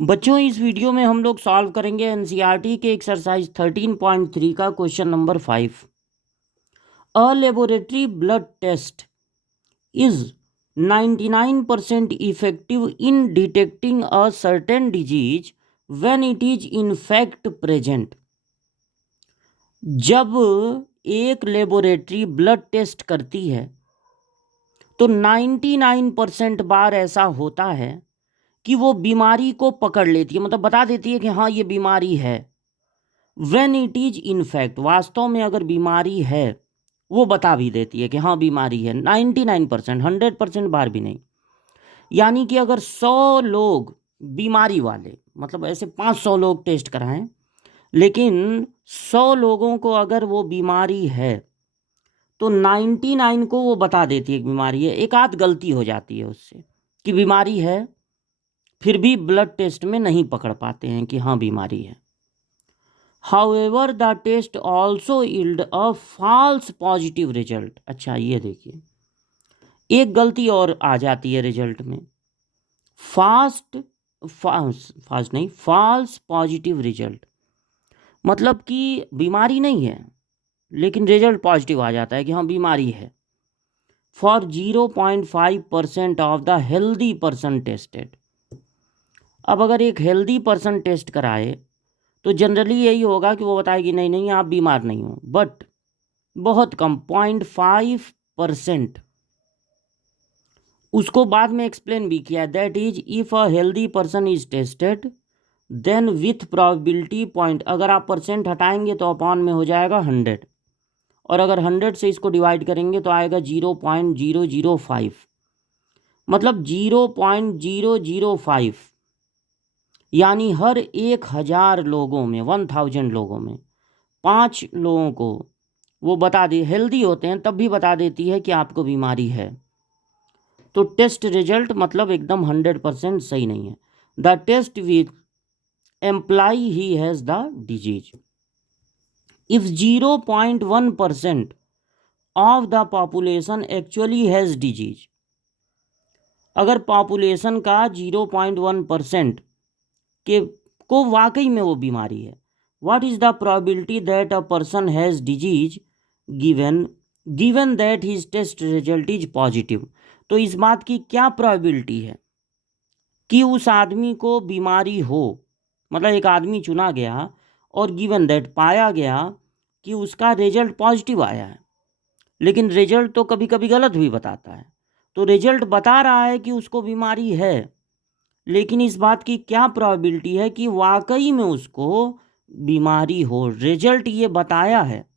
बच्चों, इस वीडियो में हम लोग सॉल्व करेंगे एनसीईआरटी के एक्सरसाइज 13.3 का question number 5। A laboratory blood test is 99% effective in detecting a certain disease when it is in fact present. जब एक लेबोरेटरी ब्लड टेस्ट करती है तो 99% बार ऐसा होता है कि वो बीमारी को पकड़ लेती है, मतलब बता देती है कि हाँ ये बीमारी है। When it is in fact, वास्तव में अगर बीमारी है वो बता भी देती है कि हाँ बीमारी है। 99%, 100% बार भी नहीं। यानी कि अगर 100 लोग बीमारी वाले, मतलब ऐसे 500 लोग टेस्ट कराएं, लेकिन 100 लोगों को अगर वो बीमारी है तो 99 को वो बता देती है कि बीमारी है। एक आध गलती हो जाती है उससे कि बीमारी है, फिर भी ब्लड टेस्ट में नहीं पकड़ पाते हैं कि हाँ बीमारी है। However, the test also yield a false positive result। अच्छा ये देखिए, एक गलती और आ जाती है रिजल्ट में। फास्ट नहीं, फॉल्स पॉजिटिव रिजल्ट, मतलब कि बीमारी नहीं है लेकिन रिजल्ट पॉजिटिव आ जाता है कि हाँ बीमारी है। For 0.5% of the healthy person tested. अब अगर एक हेल्दी पर्सन टेस्ट कराए तो जनरली यही होगा कि वो बताएगी नहीं नहीं आप बीमार नहीं हो, बट बहुत कम 0.5%। उसको बाद में एक्सप्लेन भी किया, that is if a healthy person is tested then with probability point, अगर आप परसेंट हटाएंगे तो अपॉन में हो जाएगा 100, और अगर 100 से इसको डिवाइड करेंगे तो आएगा 0.005, मतलब 0.005। यानी हर 1000 लोगों में, 1000 लोगों में 5 लोगों को वो बता दे, हेल्दी होते हैं तब भी बता देती है कि आपको बीमारी है। तो टेस्ट रिजल्ट मतलब एकदम 100% सही नहीं है। The test with imply he has the disease. If 0.1% of the population actually has disease, अगर पॉपुलेशन का 0.1% के को वाकई में वो बीमारी है, what is the probability that a person has disease given given that his test result is positive. तो इस बात की क्या प्रोबेबिलिटी है कि उस आदमी को बीमारी हो। मतलब एक आदमी चुना गया और गिवन दैट पाया गया कि उसका रिजल्ट पॉजिटिव आया है, लेकिन रिजल्ट तो कभी कभी गलत भी बताता है। तो रिजल्ट बता रहा है कि उसको बीमारी है, लेकिन इस बात की क्या प्रोबेबिलिटी है कि वाकई में उसको बीमारी हो। रिजल्ट ये बताया है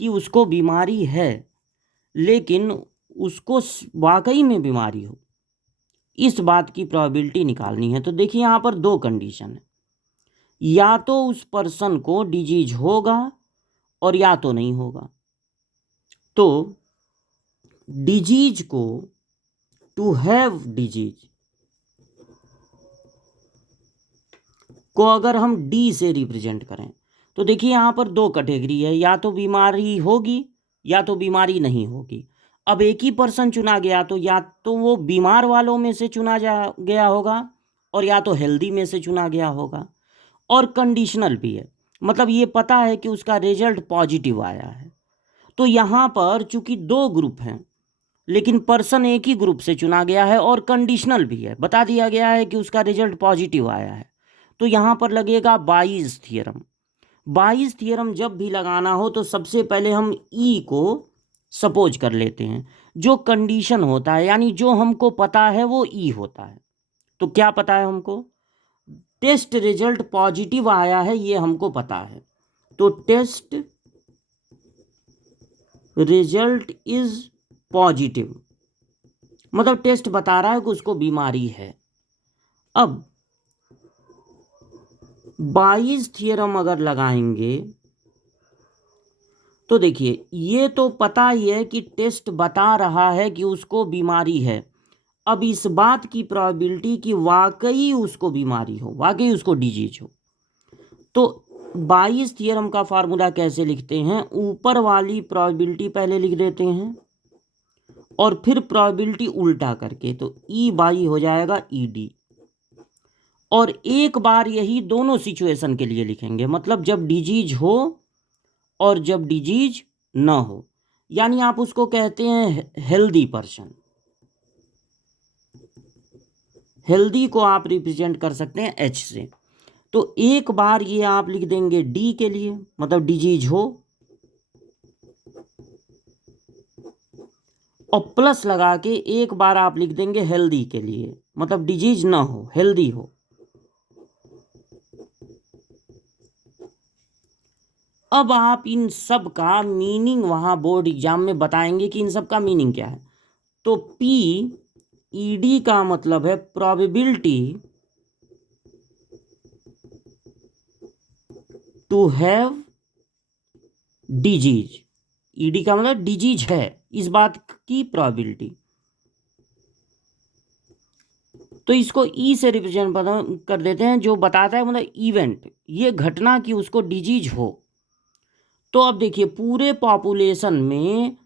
कि उसको बीमारी है, लेकिन उसको वाकई में बीमारी हो, इस बात की प्रोबेबिलिटी निकालनी है। तो देखिए यहाँ पर दो कंडीशन है, या तो उस पर्सन को डिजीज होगा और या तो नहीं होगा। तो डिजीज को, टू हैव डिजीज को अगर हम डी से रिप्रेजेंट करें तो देखिए यहाँ पर दो कैटेगरी है, या तो बीमारी होगी या तो बीमारी नहीं होगी। अब एक ही पर्सन चुना गया तो या तो वो बीमार वालों में से चुना जा गया होगा और या तो हेल्दी में से चुना गया होगा। और कंडीशनल भी है, मतलब ये पता है कि उसका रिजल्ट पॉजिटिव आया है। तो यहाँ पर चूंकि दो ग्रुप हैं लेकिन पर्सन एक ही ग्रुप से चुना गया है और कंडीशनल भी है, बता दिया गया है कि उसका रिजल्ट पॉजिटिव आया है, तो यहाँ पर लगेगा बाइज थियरम। बाइज थियरम जब भी लगाना हो तो सबसे पहले हम ई को सपोज कर लेते हैं। जो कंडीशन होता है, यानी जो हमको पता है वो ई होता है। तो क्या पता है हमको? टेस्ट रिजल्ट पॉजिटिव आया है, ये हमको पता है। तो टेस्ट रिजल्ट इज पॉजिटिव, मतलब टेस्ट बता रहा है कि उसको बीमारी है। अब बाइज थियरम अगर लगाएंगे तो देखिए ये तो पता ही है कि टेस्ट बता रहा है कि उसको बीमारी है। अब इस बात की प्रोबेबिलिटी कि वाकई उसको बीमारी हो, वाकई उसको डिजीज हो, तो बाइज थियरम का फार्मूला कैसे लिखते हैं? ऊपर वाली प्रोबेबिलिटी पहले लिख देते हैं और फिर प्रोबेबिलिटी उल्टा करके, तो ई बाई हो जाएगा ई डी। और एक बार यही दोनों सिचुएशन के लिए लिखेंगे, मतलब जब डिजीज हो और जब डिजीज ना हो, यानी आप उसको कहते हैं हेल्दी पर्सन। हेल्दी को आप रिप्रेजेंट कर सकते हैं एच से। तो एक बार ये आप लिख देंगे डी के लिए, मतलब डिजीज हो, और प्लस लगा के एक बार आप लिख देंगे हेल्दी के लिए, मतलब डिजीज ना हो, हेल्दी हो। अब आप इन सब का मीनिंग वहां बोर्ड एग्जाम में बताएंगे कि इन सब का मीनिंग क्या है। तो पी ईडी का मतलब है probability to have disease. ED का मतलब डिजीज है, इस बात की प्रोबेबिलिटी। तो इसको ई से रिप्रेजेंट कर देते हैं, जो बताता है मतलब इवेंट, ये घटना की उसको डिजीज हो। तो अब देखिए पूरे पॉपुलेशन में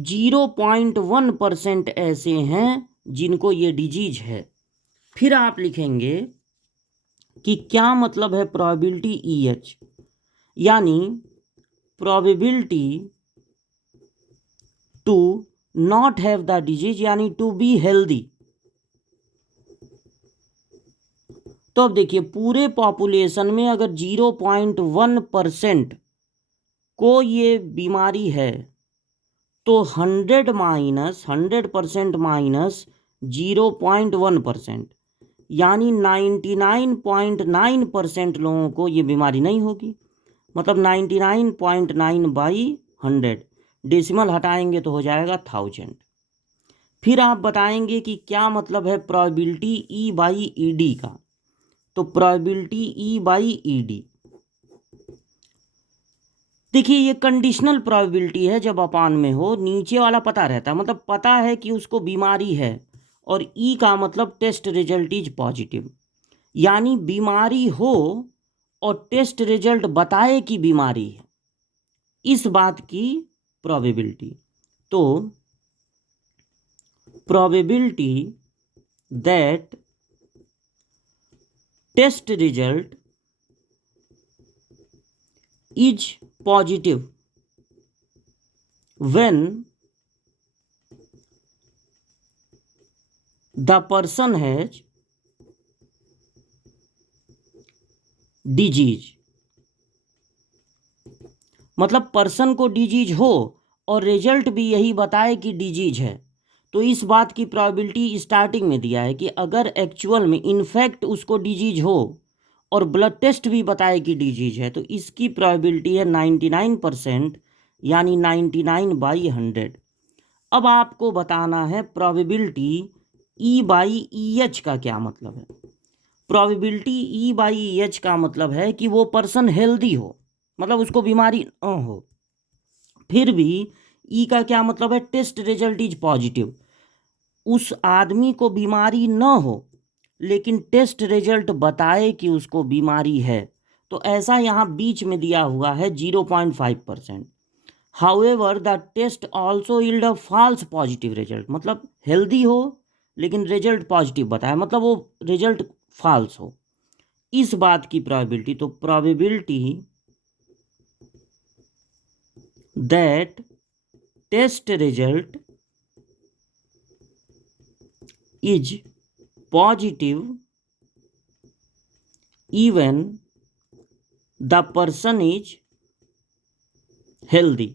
0.1% ऐसे हैं जिनको ये डिजीज है। फिर आप लिखेंगे कि क्या मतलब है प्रोबेबिलिटी ई एच, यानी probability to not have the disease, यानी टू बी हेल्दी। तो अब देखिए पूरे पॉपुलेशन में अगर 0.1% को ये बीमारी है, तो 100% माइनस 0.1%, यानी 99.9% लोगों को ये बीमारी नहीं होगी, मतलब 99.9 बाई 100, डेसिमल हटाएंगे तो हो जाएगा 1000। फिर आप बताएंगे कि क्या मतलब है probability E by E D का। तो probability E by E D, देखिए ये कंडीशनल प्रोबेबिलिटी है, जब अपान में हो नीचे वाला पता रहता है, मतलब पता है कि उसको बीमारी है, और ई का मतलब टेस्ट रिजल्ट इज पॉजिटिव, यानी बीमारी हो और टेस्ट रिजल्ट बताए कि बीमारी है, इस बात की प्रोबेबिलिटी। तो probability that test result is positive when the person has disease, मतलब पर्सन को डिजीज हो और रिजल्ट भी यही बताए कि डिजीज है, तो इस बात की प्रोबेबिलिटी स्टार्टिंग में दिया है कि अगर एक्चुअल में इनफैक्ट उसको डिजीज हो और ब्लड टेस्ट भी बताए कि डिजीज है, तो इसकी प्रोबेबिलिटी है 99%, यानी 99/100। अब आपको बताना है probability E by E H का क्या मतलब है। Probability E by E H का मतलब है कि वो पर्सन हेल्दी हो, मतलब उसको बीमारी न हो। फिर भी ई का क्या मतलब है, टेस्ट रिजल्ट इज पॉजिटिव, उस आदमी को बीमारी न हो लेकिन टेस्ट रिजल्ट बताए कि उसको बीमारी है, तो ऐसा यहाँ बीच में दिया हुआ है 0.5%। However the test also yield a false positive result, मतलब हेल्दी हो लेकिन रिजल्ट पॉजिटिव बताए, मतलब वो रिजल्ट फॉल्स हो, इस बात की प्रोबेबिलिटी। तो probability that test result is positive even the person is healthy,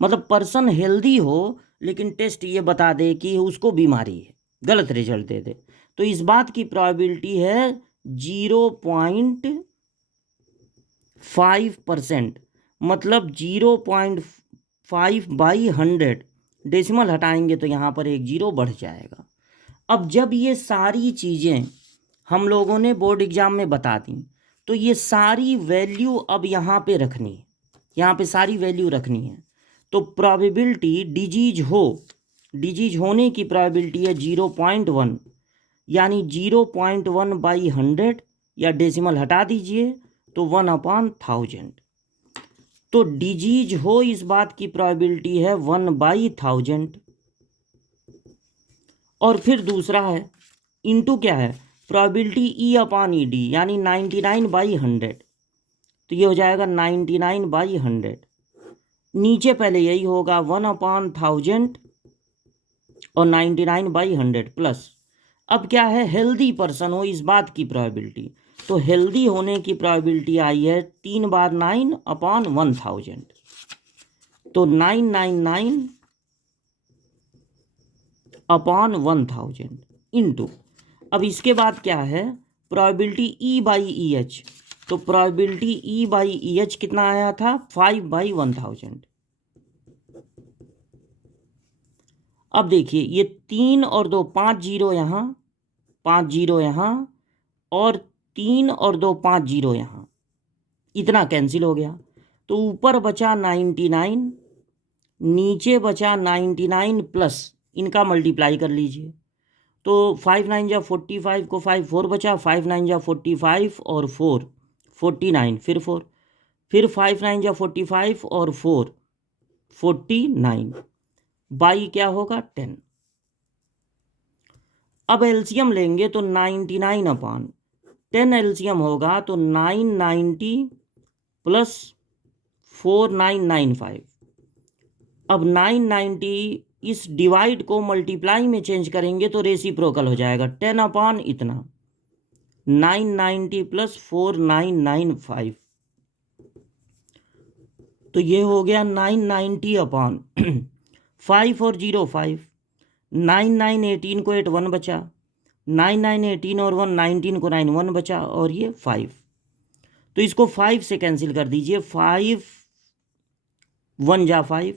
मतलब पर्सन हेल्दी हो लेकिन टेस्ट ये बता दे कि उसको बीमारी है, गलत रिजल्ट दे दे, तो इस बात की प्रोबेबिलिटी है 0.5%, मतलब 0.5/100, डेसिमल हटाएंगे तो यहाँ पर एक जीरो बढ़ जाएगा। अब जब ये सारी चीज़ें हम लोगों ने बोर्ड एग्जाम में बता दी, तो ये सारी वैल्यू अब यहाँ पे रखनी है, यहाँ पे सारी वैल्यू रखनी है। तो प्रोबेबिलिटी डिजीज होने की प्रोबेबिलिटी है 0.1, यानी 0.1/100, या डेसिमल हटा दीजिए तो 1/1000। तो डिजीज हो इस बात की प्रोबेबिलिटी है 1/1000। और फिर दूसरा है इनटू क्या है, प्रोबेबिलिटी ई अपॉन ई डी, यानी 99/100। तो ये हो जाएगा 99/100। नीचे पहले यही होगा 1/1000 और 99/100 प्लस। अब क्या है, हेल्दी पर्सन हो इस बात की प्रोबेबिलिटी, तो हेल्दी होने की प्रोबेबिलिटी आई है 3/9/1000। तो 999/1000 इंटू, अब इसके बाद क्या है, probability E by E H. तो probability E by E H कितना आया था, 5/1000। अब देखिए ये 3 और 2, 5 जीरो यहाँ, 5 जीरो यहाँ, और 3 और 2, 5 जीरो यहाँ, इतना कैंसिल हो गया। तो ऊपर बचा 99, नीचे बचा 99 प्लस, इनका मल्टीप्लाई कर लीजिए। तो 5 9 जा 45 को 5 4 बचा, 5 9 जा 45 और 4 49, फिर 4, फिर 5 9 जा 45 और 4 49, बाई क्या होगा 10। अब एलसीएम लेंगे तो 99/10 एलसीएम होगा तो 990 प्लस 4995। अब 990 इस डिवाइड को मल्टीप्लाई में चेंज करेंगे तो रेसिप्रोकल हो जाएगा, 10 अपॉन इतना, 990 प्लस 4995। तो ये हो गया 990 अपॉन 5 और 0 5, 9 9 18 को 8 1 बचा, 9 9 18 और 1 19 को 9 1 बचा, और ये 5। तो इसको 5 से कैंसिल कर दीजिए, 5 1 जा 5,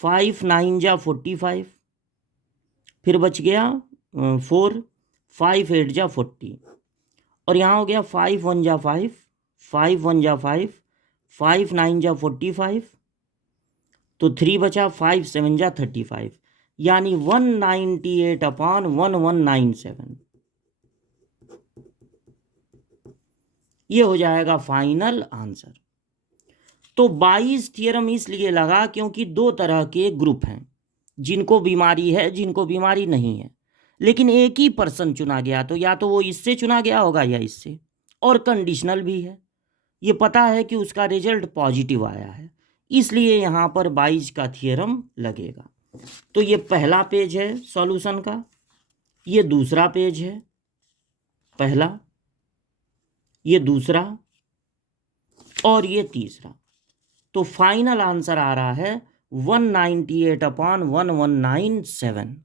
5 9 जा 45, फिर बच गया 4, 5 8 जा 40, और यहाँ हो गया 5 1 जा 5, 5 1 जा 5, 5 9 जा 45, तो 3 बचा, 5 7 जा 35, यानी 198/1197। ये हो जाएगा फाइनल आंसर। तो बाइस थ्योरम इसलिए लगा क्योंकि दो तरह के ग्रुप हैं, जिनको बीमारी है, जिनको बीमारी नहीं है, लेकिन एक ही पर्सन चुना गया, तो या तो वो इससे चुना गया होगा या इससे, और कंडीशनल भी है, ये पता है कि उसका रिजल्ट पॉजिटिव आया है, इसलिए यहाँ पर बाइज का थ्योरम लगेगा। तो ये पहला पेज है सॉल्यूशन का, ये दूसरा पेज है, पहला, ये दूसरा, और ये तीसरा। तो फाइनल आंसर आ रहा है 198/1197।